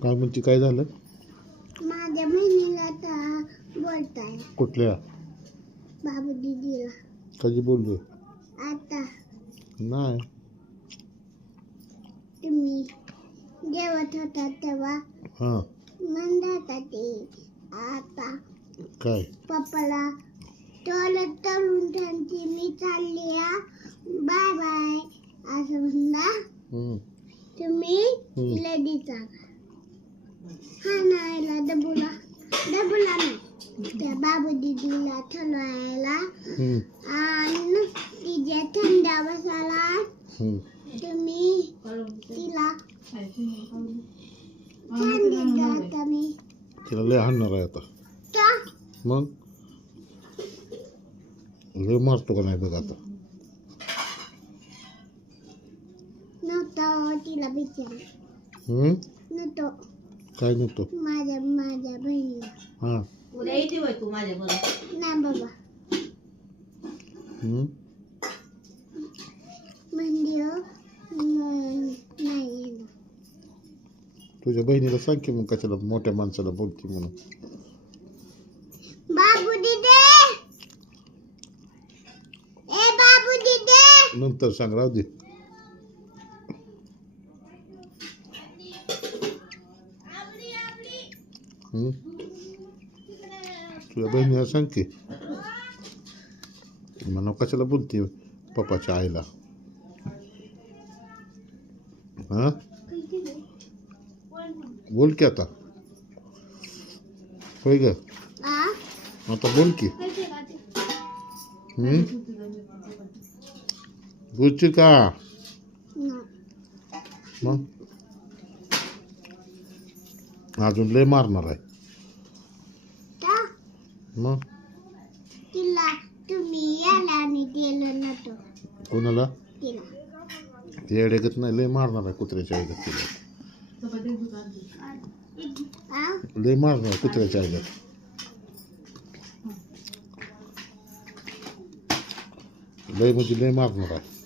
काय म्हणते काय झालं? माझ्या बहिणीला तर बोलताय कुठल्या बाबू दीदीला कधी बोलले? आता नाही तुम्ही जेवत होता तेव्हा हां म्हणत होते आता काय पप्पाला टॉयलेट तळून त्यांची मी चालली बाय बाय असं म्हणला तुम्ही लेडीचा हा नाहीला डबुला नाही त्या बाबू दीदीला ठलवायला आणि तिच्या थंडा बसायला तुम्ही तिला छान देत आता मी तिला लय हाणणार आहे आता का मग लय मारतो का नाही बघ आता नव्हतं तिला बिचार नव्हतं काय नव्हतं माझ्या बहिणीला हां उद्या येते बाई तू माझ्या बरोबर नाही बाबा म्हणजे नाही येणार तुझ्या बहिणीला सांग की मग कशाला मोठ्या माणसाला बोलते म्हणून बाबू दीदी ए बाबू दीदी नंतर सांग राहू दे तुझ्या बहिणीला सांग की म्हणा कशाला बोलते पप्पाच्या आईला हां बोल की आता होय ग आता बोल की बोलची का मग अजून लय मारणार आहे मग तिला तुम्ही याला आणि दिलं नव्हतं कोणाला तिला ते येडेगत नाही लय मारणार आहे कुत्र्याच्या आईगत तिला लय मारणार आहे कुत्र्याच्या आईगत लय म्हणजे लय मारणार आहे